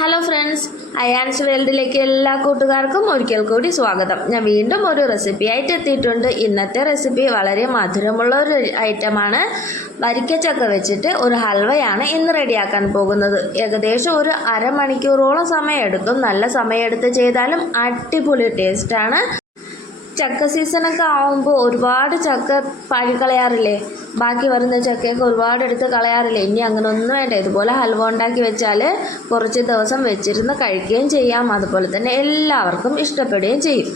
Hello friends, Ayan's വേൾഡിലേക്ക് എല്ലാ കൂട്ടുകാർക്കും ഒരിക്കൽ കൂടി സ്വാഗതം. ഞാൻ വീണ്ടും ഒരു റെസിപ്പി ആയിട്ട് എത്തിയിട്ടുണ്ട്. ഇന്നത്തെ റെസിപ്പി വളരെ മധുരമുള്ള ഒരു ഐറ്റമാണ്. വരിക്കച്ചക്ക വെച്ചിട്ട് ഒരു ഹൽവയാണ് ഇന്ന് റെഡിയാക്കാൻ പോകുന്നത്. ഏകദേശം ഒരു അരമണിക്കൂറോളം സമയമെടുക്കും. നല്ല സമയമെടുത്ത് ചെയ്താലും അടിപൊളി ടേസ്റ്റാണ്. ചക്ക സീസണൊക്കെ ആവുമ്പോൾ ഒരുപാട് ചക്ക കളയാറില്ലേ? ബാക്കി വരുന്ന ചക്കയൊക്കെ ഒരുപാട് എടുത്ത് കളയാറില്ലേ? ഇനി അങ്ങനെ ഒന്നും വേണ്ട. ഇതുപോലെ ഹൽവ ഉണ്ടാക്കി വെച്ചാൽ കുറച്ച് ദിവസം വെച്ചിരുന്ന് കഴിക്കുകയും ചെയ്യാം. അതുപോലെ തന്നെ എല്ലാവർക്കും ഇഷ്ടപ്പെടുകയും ചെയ്യും.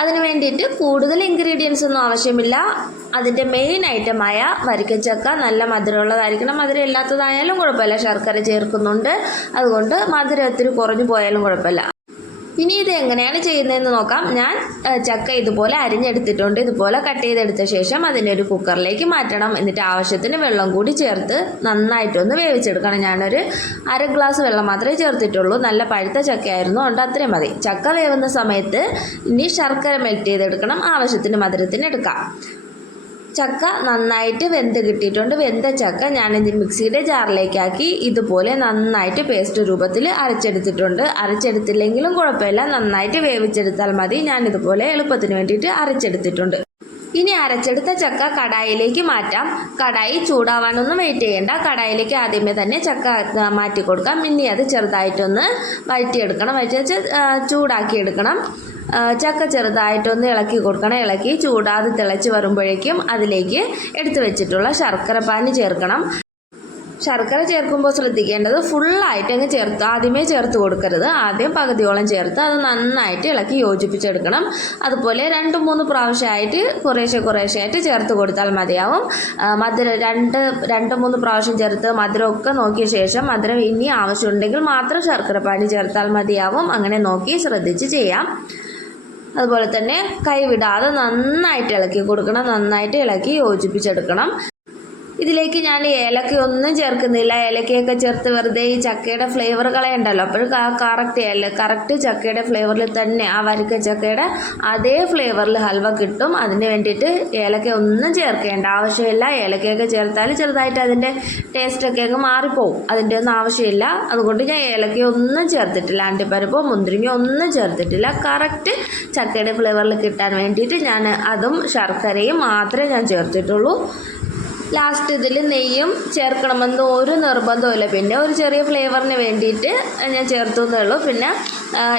അതിന് വേണ്ടിയിട്ട് കൂടുതൽ ഇൻഗ്രീഡിയൻസ് ഒന്നും ആവശ്യമില്ല. അതിൻ്റെ മെയിൻ ഐറ്റമായ വരിക്കച്ചക്ക നല്ല മധുരമുള്ളതായിരിക്കണം. മധുരം ഇല്ലാത്തതായാലും കുഴപ്പമില്ല, ശർക്കര ചേർക്കുന്നുണ്ട്. അതുകൊണ്ട് മധുരം ഒത്തിരി കുറഞ്ഞു പോയാലും കുഴപ്പമില്ല. ഇനി ഇത് എങ്ങനെയാണ് ചെയ്യുന്നതെന്ന് നോക്കാം. ഞാൻ ചക്ക ഇതുപോലെ അരിഞ്ഞെടുത്തിട്ടുണ്ട്. ഇതുപോലെ കട്ട് ചെയ്തെടുത്ത ശേഷം അതിനെ ഒരു കുക്കറിലേക്ക് മാറ്റണം. എന്നിട്ട് ആവശ്യത്തിന് വെള്ളം കൂടി ചേർത്ത് നന്നായിട്ടൊന്ന് വേവിച്ചെടുക്കണം. ഞാനൊരു അര ഗ്ലാസ് വെള്ളം മാത്രമേ ചേർത്തിട്ടുള്ളൂ. നല്ല പഴുത്ത ചക്കയായിരുന്നു, അതുകൊണ്ട് അത്രയും മതി. ചക്ക വേവുന്ന സമയത്ത് ഇനി ശർക്കര മെൽറ്റ് ചെയ്തെടുക്കണം. ആവശ്യത്തിന് മധുരത്തിന് എടുക്കാം. ചക്ക നന്നായിട്ട് വെന്ത് കിട്ടിയിട്ടുണ്ട്. വെന്ത ചക്ക ഞാനിത് മിക്സിയുടെ ജാറിലേക്കാക്കി ഇതുപോലെ നന്നായിട്ട് പേസ്റ്റ് രൂപത്തിൽ അരച്ചെടുത്തിട്ടുണ്ട്. അരച്ചെടുത്തില്ലെങ്കിലും കുഴപ്പമില്ല, നന്നായിട്ട് വേവിച്ചെടുത്താൽ മതി. ഞാനിതുപോലെ എളുപ്പത്തിന് വേണ്ടിയിട്ട് അരച്ചെടുത്തിട്ടുണ്ട്. ഇനി അരച്ചെടുത്ത ചക്ക കടായിലേക്ക് മാറ്റാം. കടായി ചൂടാവാനൊന്നും വെയിറ്റ് ചെയ്യേണ്ട. കടായിലേക്ക് ആദ്യമേ തന്നെ ചക്ക മാറ്റി കൊടുക്കാം. ഇനി അത് ചെറുതായിട്ടൊന്ന് വഴറ്റിയെടുക്കണം. വഴറ്റി ചൂടാക്കി എടുക്കണം. ചക്ക ചെറുതായിട്ടൊന്ന് ഇളക്കി കൊടുക്കണം. ഇളക്കി ചൂടാതെ തിളച്ച് വരുമ്പോഴേക്കും അതിലേക്ക് എടുത്തു വെച്ചിട്ടുള്ള ശർക്കര പാനി ചേർക്കണം. ശർക്കര ചേർക്കുമ്പോൾ ശ്രദ്ധിക്കേണ്ടത് ഫുള്ളായിട്ട് അങ്ങ് ആദ്യമേ ചേർത്ത് കൊടുക്കരുത്. ആദ്യം പകുതിയോളം ചേർത്ത് അത് നന്നായിട്ട് ഇളക്കി യോജിപ്പിച്ചെടുക്കണം. അതുപോലെ 2-3 പ്രാവശ്യമായിട്ട് കുറേശ്ശെ ചേർത്ത് കൊടുത്താൽ മതിയാവും. മധുരം 2-3 പ്രാവശ്യം ചേർത്ത് മധുരമൊക്കെ നോക്കിയ ശേഷം മധുരം ഇനി ആവശ്യമുണ്ടെങ്കിൽ മാത്രം ശർക്കര പാനി ചേർത്താൽ മതിയാവും. അങ്ങനെ നോക്കി ശ്രദ്ധിച്ച് ചെയ്യാം. അതുപോലെ തന്നെ കൈവിടാതെ നന്നായിട്ട് ഇളക്കി കൊടുക്കണം. നന്നായിട്ട് ഇളക്കി യോജിപ്പിച്ചെടുക്കണം. ഇതിലേക്ക് ഞാൻ ഏലക്കയൊന്നും ചേർക്കുന്നില്ല. ഏലക്കയൊക്കെ ചേർത്ത് വെറുതെ ഈ ചക്കയുടെ ഫ്ലേവർ കളയണ്ടല്ലോ. അപ്പോൾ കറക്റ്റ് ചക്കയുടെ ഫ്ലേവറിൽ തന്നെ ആ വരിക്ക ചക്കയുടെ അതേ ഫ്ലേവറിൽ ഹൽവ കിട്ടും. അതിന് വേണ്ടിയിട്ട് ഏലക്ക ഒന്നും ചേർക്കേണ്ട ആവശ്യമില്ല. ഏലക്കയൊക്കെ ചേർത്താൽ ചെറുതായിട്ട് അതിൻ്റെ ടേസ്റ്റൊക്കെ അങ്ങ് മാറിപ്പോവും. അതിൻ്റെ ഒന്നും ആവശ്യമില്ല. അതുകൊണ്ട് ഞാൻ ഏലക്കയൊന്നും ചേർത്തിട്ടില്ല. അണ്ടിപ്പരിപ്പോ മുന്തിരിങ്ങയോ ഒന്നും ചേർത്തിട്ടില്ല. കറക്റ്റ് ചക്കയുടെ ഫ്ലേവറിൽ കിട്ടാൻ വേണ്ടിയിട്ട് ഞാൻ അതും ശർക്കരയും മാത്രമേ ഞാൻ ചേർത്തിട്ടുള്ളൂ. ലാസ്റ്റ് ഇതിൽ നെയ്യും ചേർക്കണമെന്ന് ഒരു നിർബന്ധമില്ല. പിന്നെ ഒരു ചെറിയ ഫ്ലേവറിന് വേണ്ടിയിട്ട് ഞാൻ ചേർത്തുന്നേ ഉള്ളൂ. പിന്നെ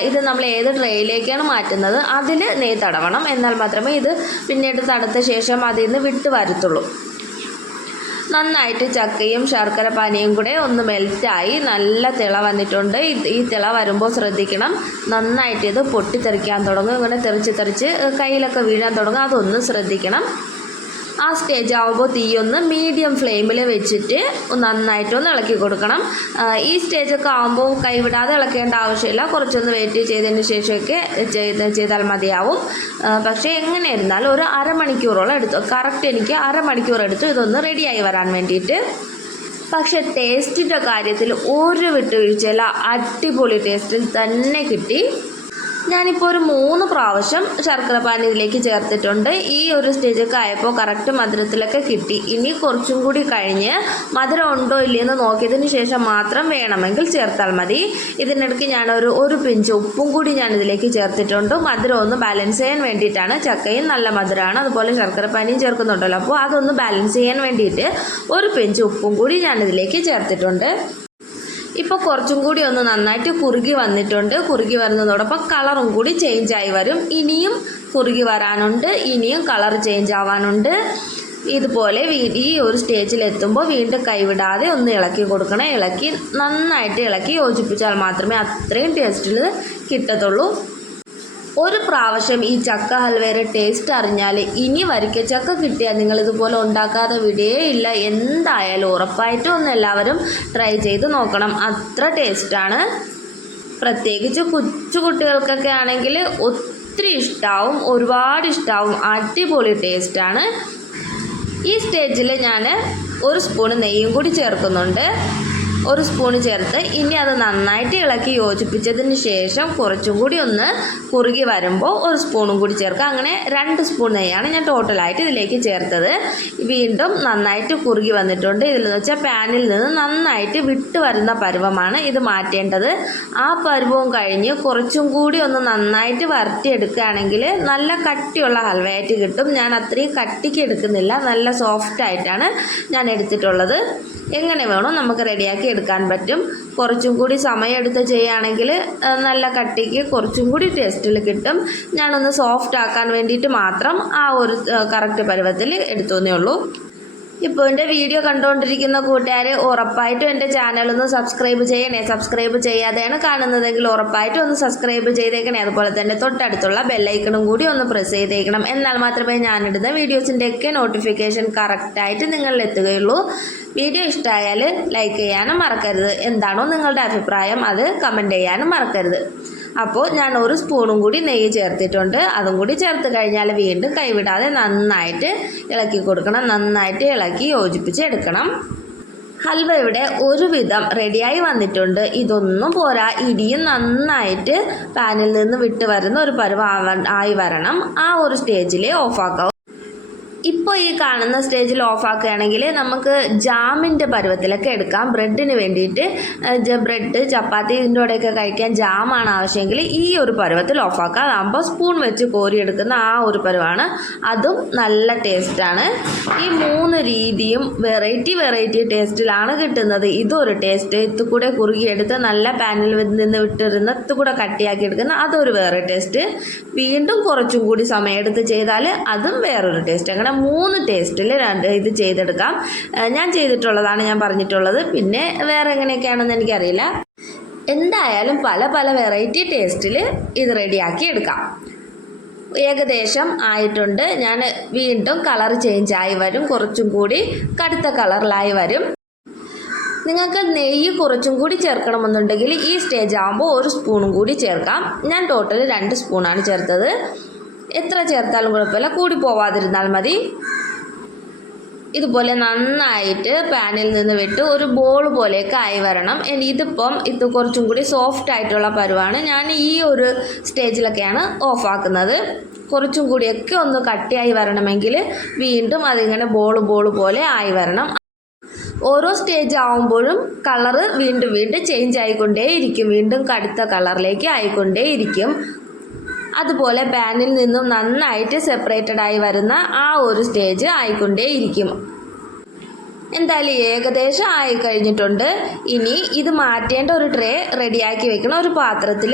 ഇത് നമ്മൾ ഏത് ട്രേയിലേക്കാണ് മാറ്റുന്നത് അതിൽ നെയ്യ് തടവണം. എന്നാൽ മാത്രമേ ഇത് പിന്നീട് തണുത്ത ശേഷം അതിൽ നിന്ന് വിട്ട് വരത്തുള്ളൂ. നന്നായിട്ട് ചക്കയും ശർക്കര പാനിയും കൂടെ ഒന്ന് മെൽറ്റായി നല്ല തിള വന്നിട്ടുണ്ട്. ഈ തിള വരുമ്പോൾ ശ്രദ്ധിക്കണം, നന്നായിട്ട് ഇത് പൊട്ടിത്തെറിക്കാൻ തുടങ്ങും. ഇങ്ങനെ തെറിച്ച് കയ്യിലൊക്കെ വീഴാൻ തുടങ്ങും. അതൊന്ന് ശ്രദ്ധിക്കണം. ആ സ്റ്റേജ് ആകുമ്പോൾ തീയൊന്ന് മീഡിയം ഫ്ലെയിമിൽ വെച്ചിട്ട് നന്നായിട്ടൊന്ന് ഇളക്കി കൊടുക്കണം. ഈ സ്റ്റേജൊക്കെ ആകുമ്പോൾ കൈവിടാതെ ഇളക്കേണ്ട ആവശ്യമില്ല. കുറച്ചൊന്ന് വെയിറ്റ് ചെയ്തതിന് ശേഷമൊക്കെ ചെയ്താൽ മതിയാവും. പക്ഷേ എങ്ങനെ ഇരുന്നാലും ഒരു അരമണിക്കൂറോളം എടുത്തു. കറക്റ്റ് എനിക്ക് അരമണിക്കൂർ എടുത്തു ഇതൊന്ന് റെഡിയായി വരാൻ വേണ്ടിയിട്ട്. പക്ഷേ ടേസ്റ്റിൻ്റെ കാര്യത്തിൽ ഒരു വിട്ടുവീഴ്ചയില്ല. അടിപൊളി ടേസ്റ്റിൽ തന്നെ കിട്ടി. ഞാനിപ്പോൾ ഒരു 3 പ്രാവശ്യം ശർക്കര പാനി ഇതിലേക്ക് ചേർത്തിട്ടുണ്ട്. ഈ ഒരു സ്റ്റേജൊക്കെ ആയപ്പോൾ കറക്റ്റ് മധുരത്തിലൊക്കെ കിട്ടി. ഇനി കുറച്ചും കൂടി കഴിഞ്ഞ് മധുരം ഉണ്ടോ ഇല്ലയെന്ന് നോക്കിയതിന് ശേഷം മാത്രം വേണമെങ്കിൽ ചേർത്താൽ മതി. ഇതിനിടയ്ക്ക് ഞാനൊരു പിഞ്ച് ഉപ്പും കൂടി ഞാൻ ഇതിലേക്ക് ചേർത്തിട്ടുണ്ട്. മധുരം ഒന്ന് ബാലൻസ് ചെയ്യാൻ വേണ്ടിയിട്ടാണ്. ചക്കയും നല്ല മധുരമാണ്, അതുപോലെ ശർക്കര പാനിയും ചേർക്കുന്നുണ്ടല്ലോ. അപ്പോൾ അതൊന്ന് ബാലൻസ് ചെയ്യാൻ വേണ്ടിയിട്ട് ഒരു പിഞ്ച് ഉപ്പും കൂടി ഞാൻ ഇതിലേക്ക് ചേർത്തിട്ടുണ്ട്. ഇപ്പോൾ കുറച്ചും കൂടി ഒന്ന് നന്നായിട്ട് കുറുകി വന്നിട്ടുണ്ട്. കുറുകി വരുന്നതോടൊപ്പം കളറും കൂടി ചേഞ്ചായി വരും. ഇനിയും കുറുകി വരാനുണ്ട്, ഇനിയും കളർ ചേഞ്ച് ആവാനുണ്ട്. ഇതുപോലെ ഈ ഒരു സ്റ്റേജിലെത്തുമ്പോൾ വീണ്ടും കൈവിടാതെ ഒന്ന് ഇളക്കി കൊടുക്കണം. നന്നായിട്ട് ഇളക്കി യോജിപ്പിച്ചാൽ മാത്രമേ അത്രയും ടേസ്റ്റിൽ കിട്ടത്തുള്ളൂ. ഒരു പ്രാവശ്യം ഈ ചക്ക ഹൽവയുടെ ടേസ്റ്റ് അറിഞ്ഞാൽ ഇനി വരിക്കച്ചക്ക കിട്ടിയാൽ നിങ്ങളിതുപോലെ ഉണ്ടാക്കാതെ വിടുകയില്ല. എന്തായാലും ഉറപ്പായിട്ടും ഒന്ന് എല്ലാവരും ട്രൈ ചെയ്ത് നോക്കണം. അത്ര ടേസ്റ്റാണ്. പ്രത്യേകിച്ച് കൊച്ചു കുട്ടികൾക്കൊക്കെ ആണെങ്കിൽ ഒത്തിരി ഇഷ്ടമാവും, ഒരുപാട് ഇഷ്ടമാവും. അടിപൊളി ടേസ്റ്റാണ്. ഈ സ്റ്റേജിൽ ഞാൻ 1 സ്പൂൺ നെയ്യും കൂടി ചേർക്കുന്നുണ്ട്. 1 സ്പൂൺ ചേർത്ത് ഇനി അത് നന്നായിട്ട് ഇളക്കി യോജിപ്പിച്ചതിന് ശേഷം കുറച്ചും കൂടി ഒന്ന് കുറുകി വരുമ്പോൾ 1 സ്പൂണും കൂടി ചേർക്കുക. അങ്ങനെ 2 സ്പൂൺ നെയ്യാണ് ഞാൻ ടോട്ടലായിട്ട് ഇതിലേക്ക് ചേർത്തത്. വീണ്ടും നന്നായിട്ട് കുറുകി വന്നിട്ടുണ്ട്. ഇതിലെന്ന് വെച്ചാൽ പാനിൽ നിന്ന് നന്നായിട്ട് വിട്ട് വരുന്ന പരുവമാണ് ഇത് മാറ്റേണ്ടത്. ആ പരുവവും കഴിഞ്ഞ് കുറച്ചും കൂടി ഒന്ന് നന്നായിട്ട് വരട്ടിയെടുക്കുകയാണെങ്കിൽ നല്ല കട്ടിയുള്ള ഹൽവയായിട്ട് കിട്ടും. ഞാൻ അത്രയും കട്ടിക്ക് എടുക്കുന്നില്ല, നല്ല സോഫ്റ്റ് ആയിട്ടാണ് ഞാൻ എടുത്തിട്ടുള്ളത്. എങ്ങനെ വേണോ നമുക്ക് റെഡിയാക്കി എടുക്കാൻ പറ്റും. കുറച്ചും കൂടി സമയമെടുത്ത് ചെയ്യുകയാണെങ്കിൽ നല്ല കട്ടിക്ക് കുറച്ചും കൂടി ടേസ്റ്റിൽ കിട്ടും. ഞാനൊന്ന് സോഫ്റ്റ് ആക്കാൻ വേണ്ടിയിട്ട് മാത്രം ആ ഒരു കറക്റ്റ് പരുവത്തിൽ എടുത്തേ ഉള്ളൂ. ഇപ്പോൾ എൻ്റെ വീഡിയോ കണ്ടുകൊണ്ടിരിക്കുന്ന കൂട്ടുകാർ ഉറപ്പായിട്ടും എൻ്റെ ചാനലൊന്ന് സബ്സ്ക്രൈബ് ചെയ്യണേ. സബ്സ്ക്രൈബ് ചെയ്യാതെയാണ് കാണുന്നതെങ്കിൽ ഉറപ്പായിട്ടും ഒന്ന് സബ്സ്ക്രൈബ് ചെയ്തേക്കണേ. അതുപോലെ തന്നെ തൊട്ടടുത്തുള്ള ബെല്ലൈക്കണും കൂടി ഒന്ന് പ്രസ് ചെയ്തേക്കണം. എന്നാൽ മാത്രമേ ഞാനിടുന്ന വീഡിയോസിൻ്റെയൊക്കെ നോട്ടിഫിക്കേഷൻ കറക്റ്റായിട്ട് നിങ്ങളിൽ എത്തുകയുള്ളൂ. വീഡിയോ ഇഷ്ടമായാൽ ലൈക്ക് ചെയ്യാനും മറക്കരുത്. എന്താണോ നിങ്ങളുടെ അഭിപ്രായം അത് കമൻറ്റ് ചെയ്യാനും മറക്കരുത്. അപ്പോൾ ഞാൻ 1 സ്പൂണും കൂടി നെയ്യ് ചേർത്തിട്ടുണ്ട്. അതും കൂടി ചേർത്ത് കഴിഞ്ഞാൽ വീണ്ടും കൈവിടാതെ നന്നായിട്ട് ഇളക്കി കൊടുക്കണം. നന്നായിട്ട് ഇളക്കി യോജിപ്പിച്ച് എടുക്കണം. ഹൽവ ഇവിടെ ഒരുവിധം റെഡിയായി വന്നിട്ടുണ്ട്. ഇതൊന്നും പോരാ, ഇടിയും നന്നായിട്ട് പാനിൽ നിന്ന് വിട്ട് വരുന്ന ഒരു പരുവം ആയി വരണം. ആ ഒരു സ്റ്റേജിൽ ഓഫാക്കാം. ഇപ്പോൾ ഈ കാണുന്ന സ്റ്റേജിൽ ഓഫാക്കുകയാണെങ്കിൽ നമുക്ക് ജാമിൻ്റെ പരുവത്തിലൊക്കെ എടുക്കാം. ബ്രെഡിന് വേണ്ടിയിട്ട് ബ്രെഡ് ചപ്പാത്തി ഇതിൻ്റെ കൂടെയൊക്കെ കഴിക്കാൻ ജാമാണ് ആവശ്യമെങ്കിൽ ഈ ഒരു പരുവത്തിൽ ഓഫാക്കാം. അതാകുമ്പോൾ സ്പൂൺ വെച്ച് കോരിയെടുക്കുന്ന ആ ഒരു പരുവാണ്. അതും നല്ല ടേസ്റ്റാണ്. ഈ 3 രീതിയും വെറൈറ്റി ടേസ്റ്റിലാണ് കിട്ടുന്നത്. ഇതൊരു ടേസ്റ്റ്. ഇത്തുകൂടെ കുറുകിയെടുത്ത് നല്ല പാനിൽ നിന്ന് വിട്ടിരുന്ന ഇത്തുകൂടെ കട്ടിയാക്കി എടുക്കുന്ന അതൊരു വേറെ ടേസ്റ്റ്. വീണ്ടും കുറച്ചും കൂടി സമയമെടുത്ത് ചെയ്താൽ അതും വേറൊരു ടേസ്റ്റ്. അങ്ങനെ 3 ടേസ്റ്റിൽ ഇത് ചെയ്തെടുക്കാം. ഞാൻ ചെയ്തിട്ടുള്ളതാണ് ഞാൻ പറഞ്ഞിട്ടുള്ളത്. പിന്നെ വേറെ എങ്ങനെയൊക്കെയാണെന്ന് എനിക്കറിയില്ല. എന്തായാലും പല വെറൈറ്റി ടേസ്റ്റിൽ ഇത് റെഡിയാക്കി എടുക്കാം. ഏകദേശം ആയിട്ടുണ്ട്. ഞാൻ വീണ്ടും കളർ ചേഞ്ച് ആയി വരും. കുറച്ചും കൂടി കടുത്ത കളറിലായി വരും. നിങ്ങൾക്ക് നെയ്യ് കുറച്ചും കൂടി ചേർക്കണമെന്നുണ്ടെങ്കിൽ ഈ സ്റ്റേജ് ആകുമ്പോൾ 1 സ്പൂണും കൂടി ചേർക്കാം. ഞാൻ ടോട്ടൽ 2 സ്പൂണാണ് ചേർത്തത്. എത്ര ചേർത്താലും കുഴപ്പമില്ല, കൂടി പോവാതിരുന്നാൽ മതി. ഇതുപോലെ നന്നായിട്ട് പാനിൽ നിന്ന് വിട്ട് ഒരു ബോൾ പോലെയൊക്കെ ആയി വരണം. ഇതിപ്പം ഇത് കുറച്ചും കൂടി സോഫ്റ്റ് ആയിട്ടുള്ള പരുവാണ്. ഞാൻ ഈ ഒരു സ്റ്റേജിലൊക്കെയാണ് ഓഫാക്കുന്നത്. കുറച്ചും കൂടിയൊക്കെ ഒന്ന് കട്ടിയായി വരണമെങ്കിൽ വീണ്ടും അതിങ്ങനെ ബോൾ പോലെ ആയി വരണം. ഓരോ സ്റ്റേജ് ആവുമ്പോഴും കളറ് വീണ്ടും ചേഞ്ച് ആയിക്കൊണ്ടേയിരിക്കും. വീണ്ടും കടുത്ത കളറിലേക്ക് ആയിക്കൊണ്ടേയിരിക്കും. അതുപോലെ പാനിൽ നിന്നും നന്നായിട്ട് സെപ്പറേറ്റഡ് ആയി വരുന്ന ആ ഒരു സ്റ്റേജ് ആയിക്കൊണ്ടേയിരിക്കും. എന്തായാലും ഏകദേശം ആയി കഴിഞ്ഞിട്ടുണ്ട്. ഇനി ഇത് മാറ്റേണ്ട ഒരു ട്രേ റെഡിയാക്കി വെക്കണം. ഒരു പാത്രത്തിൽ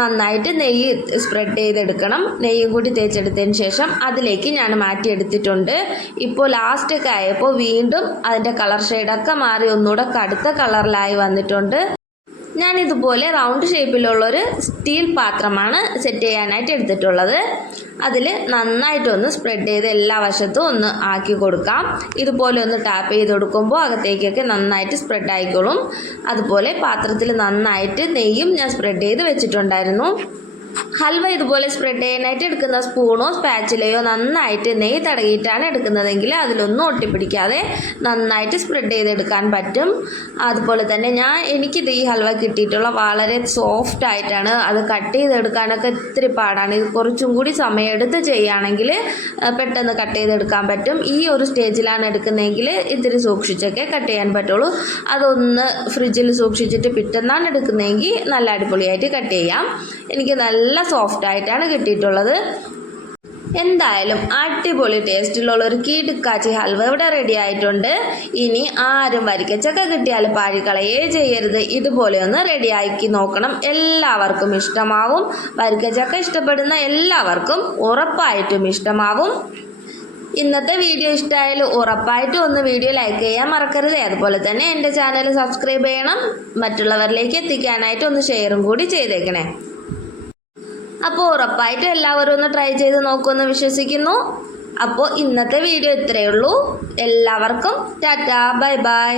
നന്നായിട്ട് നെയ്യ് സ്പ്രെഡ് ചെയ്തെടുക്കണം. നെയ്യും കൂടി തേച്ചെടുത്തതിന് ശേഷം അതിലേക്ക് ഞാൻ മാറ്റിയെടുത്തിട്ടുണ്ട്. ഇപ്പോൾ ലാസ്റ്റൊക്കെ ആയപ്പോൾ വീണ്ടും അതിൻ്റെ കളർ ഷെയ്ഡൊക്കെ മാറി ഒന്നുകൂടെ കടുത്ത കളറിലായി വന്നിട്ടുണ്ട്. ഞാനിതുപോലെ റൗണ്ട് ഷേപ്പിലുള്ളൊരു സ്റ്റീൽ പാത്രമാണ് സെറ്റ് ചെയ്യാനായിട്ട് എടുത്തിട്ടുള്ളത്. അതിൽ നന്നായിട്ടൊന്ന് സ്പ്രെഡ് ചെയ്ത് എല്ലാ വശത്തും ഒന്ന് ആക്കി കൊടുക്കാം. ഇതുപോലെ ഒന്ന് ടാപ്പ് ചെയ്ത് കൊടുക്കുമ്പോൾ അകത്തേക്കൊക്കെ നന്നായിട്ട് സ്പ്രെഡ് ആയിക്കോളും. അതുപോലെ പാത്രത്തിൽ നന്നായിട്ട് നെയ്യും ഞാൻ സ്പ്രെഡ് ചെയ്ത് വെച്ചിട്ടുണ്ടായിരുന്നു. ഹൽവ ഇതുപോലെ സ്പ്രെഡ് ചെയ്യാനായിട്ട് എടുക്കുന്ന സ്പൂണോ സ്പാച്ചിലയോ നന്നായിട്ട് നെയ്യ് തടകിയിട്ടാണ് എടുക്കുന്നതെങ്കിൽ അതിലൊന്നും ഒട്ടിപ്പിടിക്കാതെ നന്നായിട്ട് സ്പ്രെഡ് ചെയ്തെടുക്കാൻ പറ്റും. അതുപോലെ തന്നെ എനിക്കിത് ഈ ഹൽവ കിട്ടിയിട്ടുള്ള വളരെ സോഫ്റ്റ് ആയിട്ടാണ്. അത് കട്ട് ചെയ്തെടുക്കാനൊക്കെ ഇത്തിരി പാടാണ്. ഇത് കുറച്ചും കൂടി സമയമെടുത്ത് ചെയ്യുകയാണെങ്കിൽ പെട്ടെന്ന് കട്ട് ചെയ്തെടുക്കാൻ പറ്റും. ഈ ഒരു സ്റ്റേജിലാണ് എടുക്കുന്നതെങ്കിൽ ഇത്തിരി സൂക്ഷിച്ചൊക്കെ കട്ട് ചെയ്യാൻ പറ്റുള്ളൂ. അതൊന്ന് ഫ്രിഡ്ജിൽ സൂക്ഷിച്ചിട്ട് പിറ്റന്നാണ് എടുക്കുന്നതെങ്കിൽ നല്ല അടിപൊളിയായിട്ട് കട്ട് ചെയ്യാം. എനിക്ക് നല്ല സോഫ്റ്റ് ആയിട്ടാണ് കിട്ടിയിട്ടുള്ളത്. എന്തായാലും അടിപൊളി ടേസ്റ്റിലുള്ള ഒരു കിടുക്കാച്ചി ഹൽവ ഇവിടെ റെഡി ആയിട്ടുണ്ട്. ഇനി ആരും വരിക്കച്ചക്ക കിട്ടിയാൽ പാഴിക്കളയേ ചെയ്യരുത്. ഇതുപോലെ ഒന്ന് റെഡിയാക്കി നോക്കണം. എല്ലാവർക്കും ഇഷ്ടമാവും. വരിക്കച്ചക്ക ഇഷ്ടപ്പെടുന്ന എല്ലാവർക്കും ഉറപ്പായിട്ടും ഇഷ്ടമാവും. ഇന്നത്തെ വീഡിയോ ഇഷ്ടമായാലും ഉറപ്പായിട്ടും ഒന്ന് വീഡിയോ ലൈക്ക് ചെയ്യാൻ മറക്കരുത്. അതുപോലെ തന്നെ എൻ്റെ ചാനൽ സബ്സ്ക്രൈബ് ചെയ്യണം. മറ്റുള്ളവരിലേക്ക് എത്തിക്കാനായിട്ട് ഒന്ന് ഷെയറും കൂടി ചെയ്തേക്കണേ. അപ്പോൾ ഉറപ്പായിട്ടും എല്ലാവരും ഒന്ന് ട്രൈ ചെയ്ത് നോക്കുമെന്ന് വിശ്വസിക്കുന്നു. അപ്പോൾ ഇന്നത്തെ വീഡിയോ ഇത്രയേ ഉള്ളൂ. എല്ലാവർക്കും ടാറ്റാ, ബൈ ബൈ.